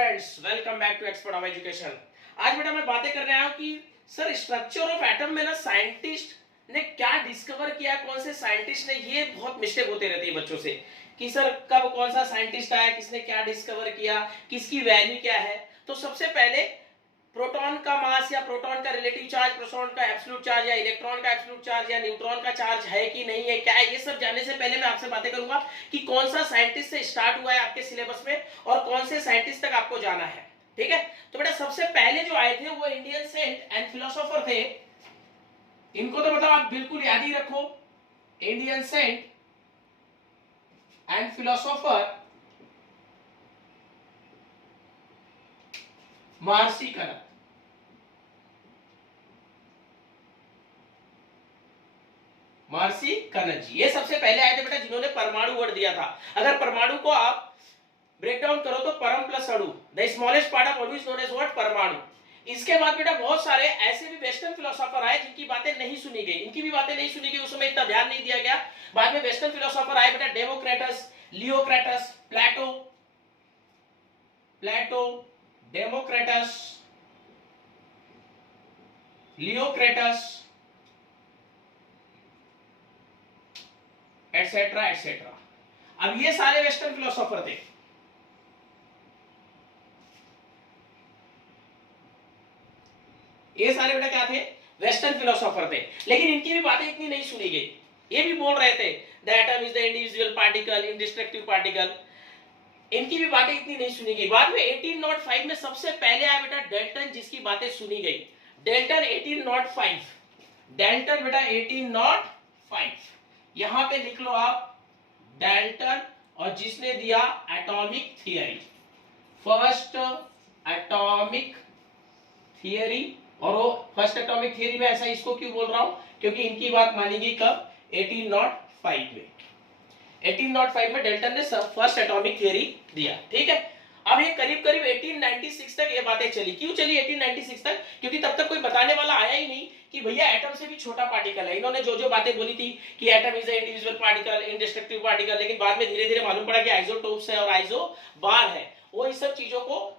Students, welcome back to expert of education. आज बेटा मैं बातें कर रहा हूं कि सर स्ट्रक्चर ऑफ एटम में ना साइंटिस्ट ने क्या डिस्कवर किया, कौन से साइंटिस्ट ने, ये बहुत मिस्टेक होते रहती है बच्चों से कि सर कब कौन सा साइंटिस्ट आया, किसने क्या डिस्कवर किया, किसकी वैल्यू क्या है। तो सबसे पहले प्रोटॉन का मास या प्रोटॉन का रिलेटिव चार्ज, प्रोटॉन का एब्सोल्यूट चार्ज या इलेक्ट्रॉन का एब्सोल्यूट चार्ज या न्यूट्रॉन का चार्ज है कि नहीं है, क्या है, ये सब जानने से पहले मैं आपसे बातें करूंगा कि कौन सा साइंटिस्ट से स्टार्ट हुआ है आपके सिलेबस में और कौन से साइंटिस्ट तक आपको जाना है। ठीक है, तो बेटा सबसे पहले जो आए थे वो इंडियन सेंट एंड फिलोसोफर थे। इनको तो मतलब आप बिल्कुल याद ही रखो, इंडियन सेंट एंड फिलोसोफर महर्षि कनक। महर्षि कनक जी ये सबसे पहले आए थे बेटा, जिन्होंने परमाणु वर्ड दिया था। अगर परमाणु को आप ब्रेक डाउन करो तो परम प्लस अणु, द स्मॉलेस्ट पार्ट ऑफ अणु इज नोन एज व्हाट, परमाणु। इसके बाद बेटा बहुत सारे ऐसे भी वेस्टर्न फिलोसोफर आए जिनकी बातें नहीं सुनी गई, इनकी भी बातें नहीं सुनी गई, उस समय इतना ध्यान नहीं दिया गया। बाद में वेस्टर्न फिलोसोफर आए बेटा, डेमोक्रेटस, लियोक्रेटस, प्लेटो, डेमोक्रेटस, लियोक्रेटस, एटसेट्रा एटसेट्रा। अब ये सारे वेस्टर्न फिलोसोफर थे। ये सारे बेटा क्या थे, वेस्टर्न फिलोसोफर थे, लेकिन इनकी भी बातें इतनी नहीं सुनी गई। ये भी बोल रहे थे the atom is the individual particle, indestructive particle, इनकी भी बातें इतनी नहीं सुनी गई। बाद में 1805 में सबसे पहले आया बेटा डेल्टन, जिसकी बातें सुनी गई। डेल्टन 1805, डेल्टन बेटा 1805, यहां पे लिख लो आप डेल्टन, और जिसने दिया atomic theory, first atomic theory. और वो फर्स्ट एटॉमिक थियरी में ऐसा इसको क्यों बोल रहा हूं, क्योंकि इनकी बात मानी गई कब, 1805 में। 1805 में डेल्टन ने फर्स्ट एटॉमिक थियरी दिया। ठीक है, अब ये करीब करीब 1896 तक ये बातें चली। क्यों चली 1896 तक, क्योंकि तब तक कोई बताने वाला आया ही नहीं कि भैया एटम से भी छोटा पार्टिकल है। इन्होंने जो जो बातें बोली थी कि atom is a individual particle, indestructive particle, लेकिन बाद में धीरे धीरे मालूम पड़ा कि आइसोटोप्स है और आइसोबार है, वो इस सब चीजों को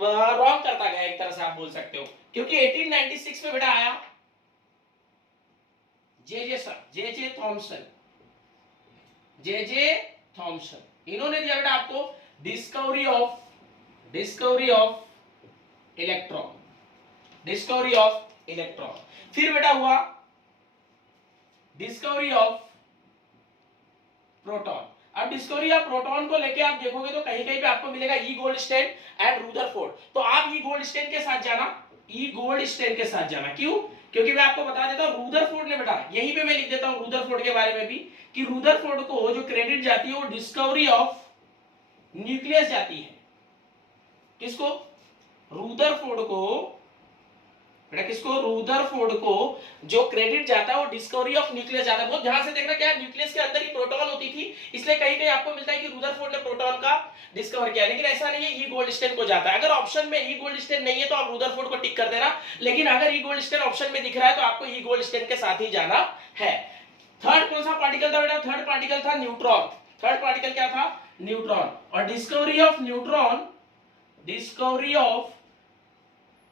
रॉन्ग करता गया, एक तरह से आप बोल सकते हो। क्योंकि 1896 में बेटा आया जे थॉमसन, इन्होंने दिया बेटा आपको डिस्कवरी ऑफ इलेक्ट्रॉन। फिर बेटा हुआ डिस्कवरी ऑफ प्रोटॉन। अब डिस्कवरी ऑफ प्रोटॉन को लेके आप देखोगे तो कहीं कहीं पे आपको मिलेगा ई गोल्डस्टेन एंड रुदरफोर्ड। तो आप ई गोल्डस्टेन के साथ जाना, क्यों, क्योंकि मैं आपको बता देता हूं रुदरफोर्ड ने बेटा, यहीं पे मैं लिख देता हूं रुदरफोर्ड के बारे में भी, कि रुदरफोर्ड को जो क्रेडिट जाती है वो डिस्कवरी ऑफ न्यूक्लियस जाती है। किसको, रुदरफोर्ड को जो क्रेडिट जाता है वो डिस्कवरी ऑफ न्यूक्लियस जाता है। बहुत ध्यान से देखना, क्या न्यूक्लियस के अंदर ही प्रोटॉन होती थी, इसलिए कहीं कहीं आपको मिलता है कि रुदरफोर्ड ने प्रोटॉन का डिस्कवर किया, लेकिन ऐसा नहीं है, ई गोल्डस्टेन को जाता है। अगर ऑप्शन में ई गोल्डस्टेन नहीं है तो आप रुदरफोर्ड को टिक कर देना, लेकिन अगर ई गोल्डस्टेन ऑप्शन में दिख रहा है तो आपको ई गोल्डस्टेन के साथ ही जाना है। थर्ड कौन सा पार्टिकल था बेटा, थर्ड पार्टिकल था न्यूट्रॉन। थर्ड पार्टिकल क्या था, न्यूट्रॉन। और डिस्कवरी ऑफ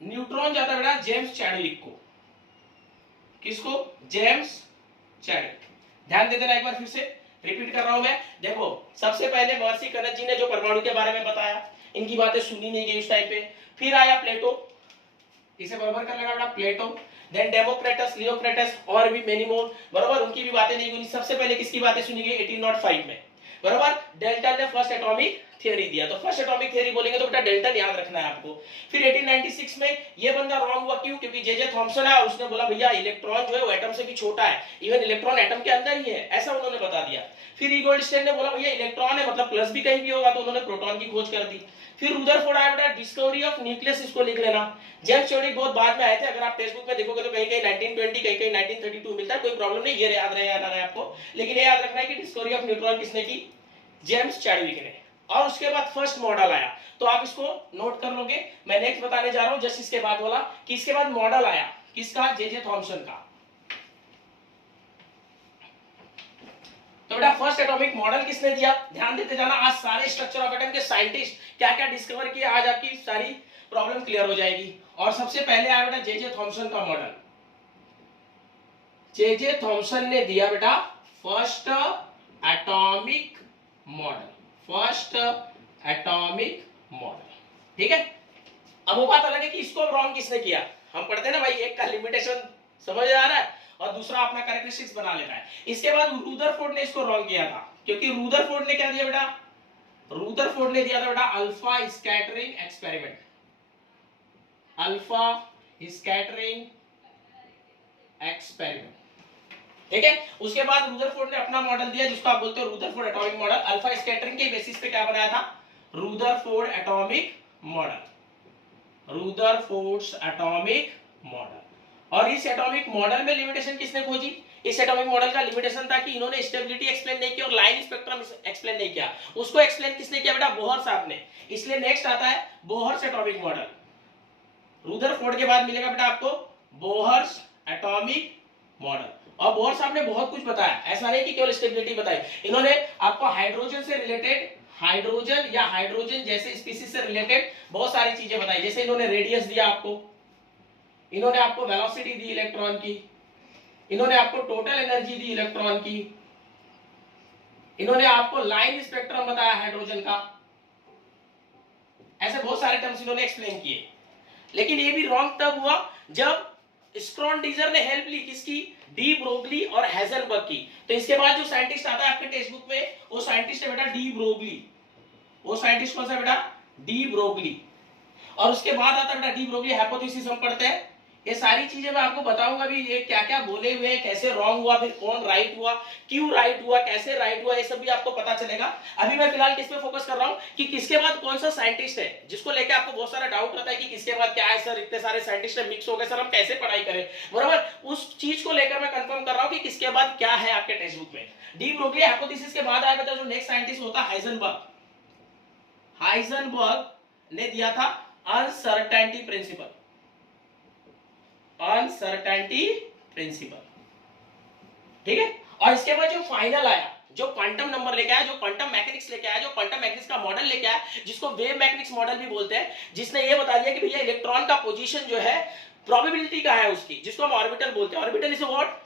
न्यूट्रॉन जाता है बेटा जेम्स चैडविक को। किसको, जेम्स चैडविक। ध्यान दे देना, एक बार फिर से रिपीट कर रहा हूं मैं। देखो सबसे पहले महर्षि कनक जी ने जो परमाणु के बारे में बताया, इनकी बातें सुनी नहीं गई उस टाइम पे। फिर आया प्लेटो, इसे बराबर कर लेना बेटा, प्लेटो। देन डेमोक्रेटस, लियोक्रेटस और भी मेनी मोर, बराबर, उनकी भी बातें नहीं सुनी। सबसे पहले किसकी बातें सुनी गई, 1805 में, बराबर। डेल्टन ने फर्स्ट एटॉमिक थियरी दिया, तो फर्स्ट एटॉमिक थियरी बोलेंगे तो बेटा डेल्टन याद रखना है आपको। फिर 1896 में ये बंदा रॉन्ग हुआ, क्यों, क्योंकि जे थॉमसन है और उसने बोला भैया इलेक्ट्रॉन जो है वो एटम से भी छोटा है, इवन इलेक्ट्रॉन एटम के अंदर ही है, ऐसा उन्होंने बता दिया। फिर ई गोल्डस्टेन ने बोला भैया इलेक्ट्रॉन है मतलब प्लस भी कहीं भी होगा, तो उन्होंने प्रोटॉन की खोज कर दी। फिर रुदरफोर्ड आया बेटा, डिस्कवरी ऑफ न्यूक्लियस, इसको लिख लेना। जेम्स चैडविक बहुत बाद में आए थे, अगर आप टेक्स्ट बुक में देखोगे तो कहीं कहीं 1920, कहीं कहीं 1932 मिलता है, कोई प्रॉब्लम नहीं, ये याद रहे आपको। लेकिन ये याद रखना है कि डिस्कवरी ऑफ न्यूट्रॉन किसने की, जेम्स चैडविक ने। और उसके बाद फर्स्ट मॉडल आया, तो आप इसको नोट कर लोगे। मैं नेक्स्ट बताने जा रहा हूं जस्ट इसके बाद वाला, कि इसके बाद मॉडल आया किसका, जे थॉमसन का। तो बेटा फर्स्ट एटॉमिक मॉडल किसने दिया, ध्यान देते जाना। आज सारे स्ट्रक्चर ऑफ एटम के साइंटिस्ट क्या क्या डिस्कवर किया, आज आपकी सारी प्रॉब्लम क्लियर हो जाएगी। और सबसे पहले आया बेटा जे थॉमसन का मॉडल। जे थॉमसन ने दिया बेटा first atomic model, first atomic model, ठीक है। अब वो बात अलग है कि इसको रॉन्ग किसने किया। हम पढ़ते हैं ना भाई, एक का लिमिटेशन समझ आ रहा है और दूसरा अपना कैरेक्टरिस्टिक्स बना लेता है। इसके बाद रूदरफोर्ड ने इसको रॉन्ग किया था, क्योंकि रूदरफोर्ड ने क्या दिया बेटा, रूदरफोर्ड ने दिया था बेटा alpha scattering experiment, alpha scattering experiment, ठीक है। उसके बाद रूदरफोर्ड ने अपना मॉडल दिया जिसको आप बोलते हो रूदरफोर्ड एटॉमिक मॉडल। अल्फा स्कैटरिंग के बेसिस पे क्या बनाया था, रूदरफोर्ड एटॉमिक मॉडल, रूदरफोर्ड्स एटॉमिक मॉडल। और इस एटॉमिक मॉडल में लिमिटेशन किसने खोजी, इस एटॉमिक मॉडल का लिमिटेशन था कि इन्होंने स्टेबिलिटी एक्सप्लेन नहीं किया और लाइन स्पेक्ट्रम एक्सप्लेन नहीं किया। उसको एक्सप्लेन किसने किया बेटा, बोहर साहब ने। इसलिए नेक्स्ट आता है बोहर्स एटॉमिक मॉडल। रूदरफोर्ड के बाद मिलेगा बेटा आपको बोहर्स एटॉमिक मॉडल। और बोहर साहब ने बहुत कुछ बताया, ऐसा नहीं कि केवल स्टेबिलिटी बताई। इन्होंने आपको हाइड्रोजन से रिलेटेड, हाइड्रोजन या हाइड्रोजन जैसे स्पीसीज से रिलेटेड बहुत सारी चीजें बताई। जैसे इन्होंने रेडियस दिया आपको, इन्होंने आपको वेलोसिटी दी इलेक्ट्रॉन की, इन्होंने आपको टोटल एनर्जी दी इलेक्ट्रॉन की, इन्होंने आपको लाइन स्पेक्ट्रम बताया हाइड्रोजन का। ऐसे बहुत सारे टर्म्स इन्होंने एक्सप्लेन किए। लेकिन ये भी रॉन्ग तब हुआ जब स्क्रॉन्डीजर ने हेल्प ली किसकी, डी ब्रोगली और हेजलबर्ग की। तो इसके बाद जो साइंटिस्ट आता है आपके टेक्स्ट बुक में, वो साइंटिस्ट है बेटा डी ब्रोगली। वो साइंटिस्ट कौन सा बेटा, डी ब्रोगली। और उसके बाद आता है बेटा डी ब्रोगली हाइपोथेसिस हम पढ़ते हैं। ये सारी चीजें मैं आपको बताऊंगा भी, ये क्या क्या बोले हुए हैं, कैसे रॉन्ग हुआ, फिर कौन राइट हुआ, क्यों राइट हुआ, कैसे राइट हुआ, ये सब भी आपको पता चलेगा। अभी मैं फिलहाल किस पे फोकस कर रहा हूं कि किसके बाद कौन सा साइंटिस्ट है, जिसको लेके आपको बहुत सारा डाउट रहता है कि किसके बाद क्या है सर, इतने सारे साइंटिस्ट मिक्स हो गए सर, हम कैसे पढ़ाई करें, बराबर। उस चीज को लेकर मैं कंफर्म कर रहा हूं कि किसके बाद क्या है आपके टेक्स्ट बुक में। डी ब्रोगली हाइपोथेसिस के बाद आया बेटा जो नेक्स्ट साइंटिस्ट होता है हाइजेनबर्ग। हाइजेनबर्ग ने दिया था अनसर्टेनिटी प्रिंसिपल, अनसर्टेनिटी प्रिंसिपल, ठीक है। और इसके बाद जो फाइनल आया, जो क्वांटम नंबर लेके आया, जो क्वांटम मैकेनिक्स लेके आया, जो क्वांटम मैकेनिक्स का मॉडल लेके आया, जिसको वेव मैकेनिक्स मॉडल भी बोलते हैं, जिसने ये बता दिया कि भैया इलेक्ट्रॉन का पोजीशन जो है प्रोबेबिलिटी का है उसकी, जिसको हम ऑर्बिटल बोलते हैं। Orbital is what,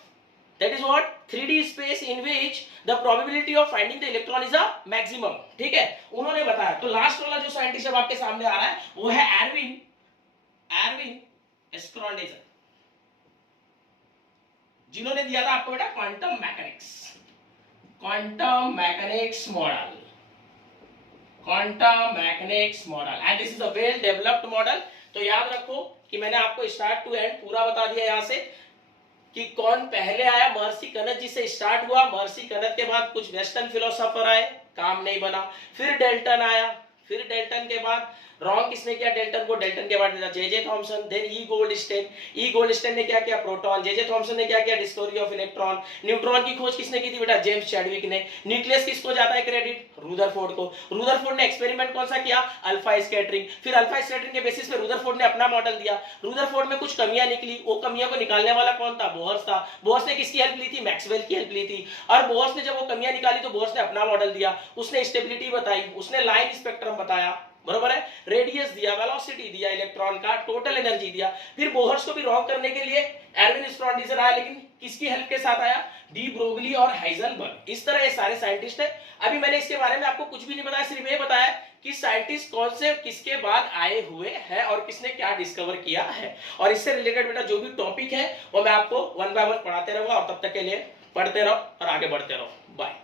that is what 3D space in which the probability of finding the electron is a maximum, ठीक है, उन्होंने बताया। तो लास्ट वाला जो साइंटिस्ट अब आपके सामने आ रहा है वो है एर्विन स्क्रॉन्डीजर, जिन्होंने दिया था आपको बेटा quantum mechanics, quantum mechanics model, quantum mechanics model. And this is a well developed model. तो याद रखो कि मैंने आपको स्टार्ट टू एंड पूरा बता दिया यहां से कि कौन पहले आया। महर्षि कनत जी से स्टार्ट हुआ, महर्षि कनत के बाद कुछ वेस्टर्न फिलोसोफर आए, काम नहीं बना। फिर डेल्टन आया, फिर डेल्टन के बाद रॉन्ग किसने किया डेल्टन को, डेल्टन के बाद जे थॉमसन, देन ई गोल्डस्टेन ने क्या किया, प्रोटॉन। जे थॉमसन ने क्या किया, डिस्कवरी ऑफ इलेक्ट्रॉन। न्यूट्रॉन की खोज किसने की थी बेटा, जेम्स चैडविक ने। न्यूक्लियस किसको जाता है क्रेडिट, रूदरफोर्ड को। रूदरफोर्ड ने एक्सपेरिमेंट कौन सा किया, अल्फा स्कैटरिंग। फिर अल्फा स्कैटरिंग के बेसिस पे रूदरफोर्ड ने अपना मॉडल दिया। रूदरफोर्ड में कुछ कमियां निकली, वो कमियां को निकालने वाला कौन था, बोहर्स था। बोहर्स ने किसकी हेल्प ली थी, मैक्सवेल की हेल्प ली थी। और बोहर्स ने जब वो कमियां निकाली तो बोहर्स ने अपना मॉडल दिया, उसने स्टेबिलिटी बताई, उसने लाइन स्पेक्ट्रम बताया, बरोबर है, रेडियस दिया, वेलोसिटी दिया इलेक्ट्रॉन का, टोटल एनर्जी दिया। फिर बोहर्स को भी रॉन्ग करने के लिए एर्विन स्क्रॉन्डीजर आया, लेकिन किसकी हेल्प के साथ आया, डी ब्रोगली और हाइजेनबर्ग। इस तरह ये सारे साइंटिस्ट हैं। अभी मैंने इसके बारे में आपको कुछ भी नहीं बताया, सिर्फ ये बताया कि साइंटिस्ट कौन से किसके बाद आए हुए हैं और किसने क्या डिस्कवर किया है। और इससे रिलेटेड बेटा जो भी टॉपिक है वो मैं आपको वन बाय वन पढ़ाते रहूंगा। और तब तक के लिए पढ़ते रहो और आगे बढ़ते रहो। बाय।